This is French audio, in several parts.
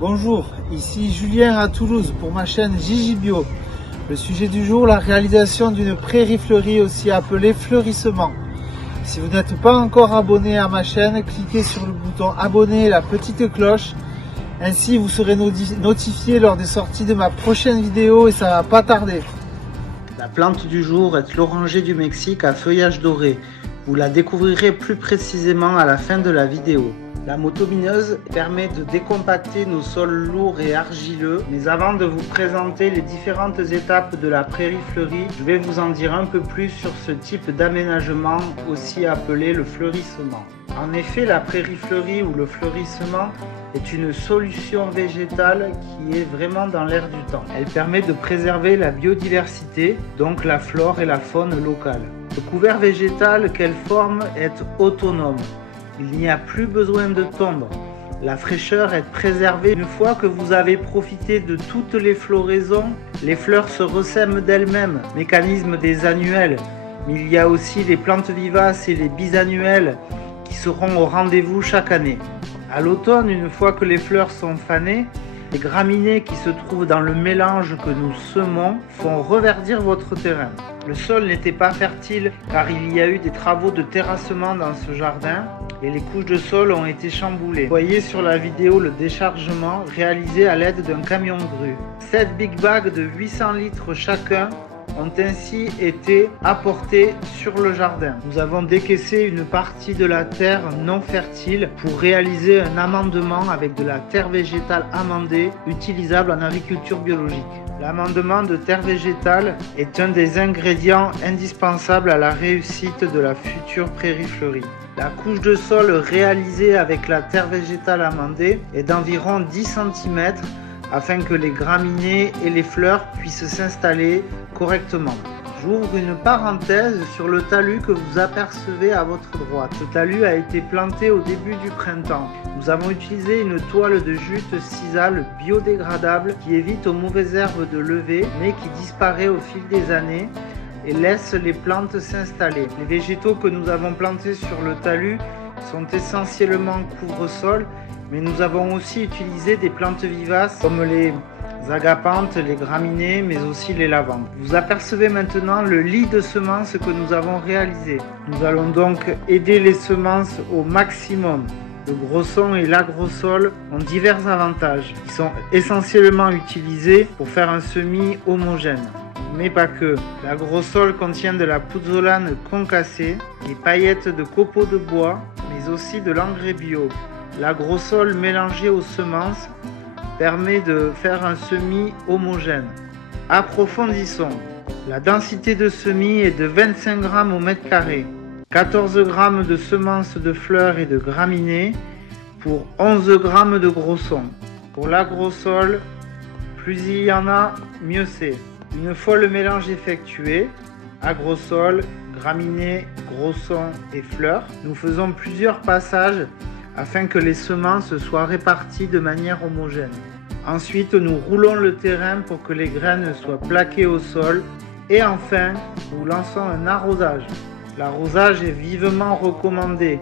Bonjour, ici Julien à Toulouse pour ma chaîne Gigi Bio. Le sujet du jour, la réalisation d'une prairie fleurie, aussi appelée fleurissement. Si vous n'êtes pas encore abonné à ma chaîne, cliquez sur le bouton abonner et la petite cloche. Ainsi vous serez notifié lors des sorties de ma prochaine vidéo et ça va pas tarder. La plante du jour est l'oranger du Mexique à feuillage doré. Vous la découvrirez plus précisément à la fin de la vidéo. La motomineuse permet de décompacter nos sols lourds et argileux. Mais avant de vous présenter les différentes étapes de la prairie fleurie, je vais vous en dire un peu plus sur ce type d'aménagement, aussi appelé le fleurissement. En effet, la prairie fleurie ou le fleurissement est une solution végétale qui est vraiment dans l'air du temps. Elle permet de préserver la biodiversité, donc la flore et la faune locale. Le couvert végétal qu'elle forme est autonome. Il n'y a plus besoin de tondre. La fraîcheur est préservée. Une fois que vous avez profité de toutes les floraisons, les fleurs se ressèment d'elles-mêmes. Mécanisme des annuelles. Mais il y a aussi les plantes vivaces et les bisannuelles qui seront au rendez-vous chaque année. À l'automne, une fois que les fleurs sont fanées, les graminées qui se trouvent dans le mélange que nous semons font reverdir votre terrain. Le sol n'était pas fertile car il y a eu des travaux de terrassement dans ce jardin et les couches de sol ont été chamboulées. Vous voyez sur la vidéo le déchargement réalisé à l'aide d'un camion grue. 7 big bags de 800 litres chacun ont ainsi été apportés sur le jardin. Nous avons décaissé une partie de la terre non fertile pour réaliser un amendement avec de la terre végétale amendée utilisable en agriculture biologique. L'amendement de terre végétale est un des ingrédients indispensables à la réussite de la future prairie fleurie. La couche de sol réalisée avec la terre végétale amendée est d'environ 10 cm afin que les graminées et les fleurs puissent s'installer correctement. J'ouvre une parenthèse sur le talus que vous apercevez à votre droite. Ce talus a été planté au début du printemps. Nous avons utilisé une toile de jute sisal biodégradable qui évite aux mauvaises herbes de lever mais qui disparaît au fil des années et laisse les plantes s'installer. Les végétaux que nous avons plantés sur le talus sont essentiellement couvre-sol, mais nous avons aussi utilisé des plantes vivaces comme les agapanthes, les graminées, mais aussi les lavandes. Vous apercevez maintenant le lit de semences que nous avons réalisé. Nous allons donc aider les semences au maximum. Le gros-son et l'agrosol ont divers avantages. Ils sont essentiellement utilisés pour faire un semis homogène. Mais pas que. L'agrosol contient de la pouzzolane concassée, des paillettes de copeaux de bois, mais aussi de l'engrais bio. L'agrosol mélangé aux semences permet de faire un semis homogène. Approfondissons. La densité de semis est de 25 g au mètre carré. 14 g de semences de fleurs et de graminées pour 11 g de gros-son. Pour l'agrosol, plus il y en a, mieux c'est. Une fois le mélange effectué, agrosol, graminées, gros-son et fleurs, nous faisons plusieurs passages afin que les semences soient réparties de manière homogène. Ensuite, nous roulons le terrain pour que les graines soient plaquées au sol et enfin, nous lançons un arrosage. L'arrosage est vivement recommandé.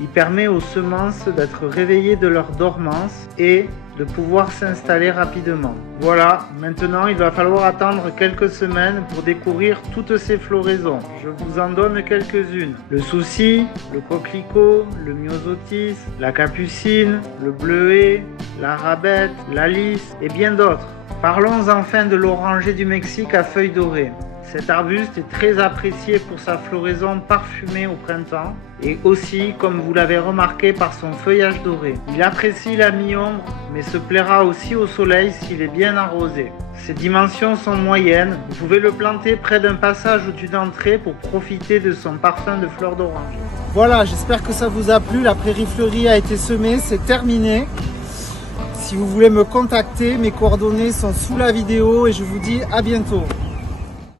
Il permet aux semences d'être réveillées de leur dormance et de pouvoir s'installer rapidement. Voilà, maintenant il va falloir attendre quelques semaines pour découvrir toutes ces floraisons. Je vous en donne quelques-unes. Le souci, le coquelicot, le myosotis, la capucine, le bleuet, la rabette, la lys et bien d'autres. Parlons enfin de l'oranger du Mexique à feuilles dorées. Cet arbuste est très apprécié pour sa floraison parfumée au printemps et aussi, comme vous l'avez remarqué, par son feuillage doré. Il apprécie la mi-ombre mais se plaira aussi au soleil s'il est bien arrosé. Ses dimensions sont moyennes. Vous pouvez le planter près d'un passage ou d'une entrée pour profiter de son parfum de fleurs d'orange. Voilà, j'espère que ça vous a plu. La prairie fleurie a été semée, c'est terminé. Si vous voulez me contacter, mes coordonnées sont sous la vidéo et je vous dis à bientôt.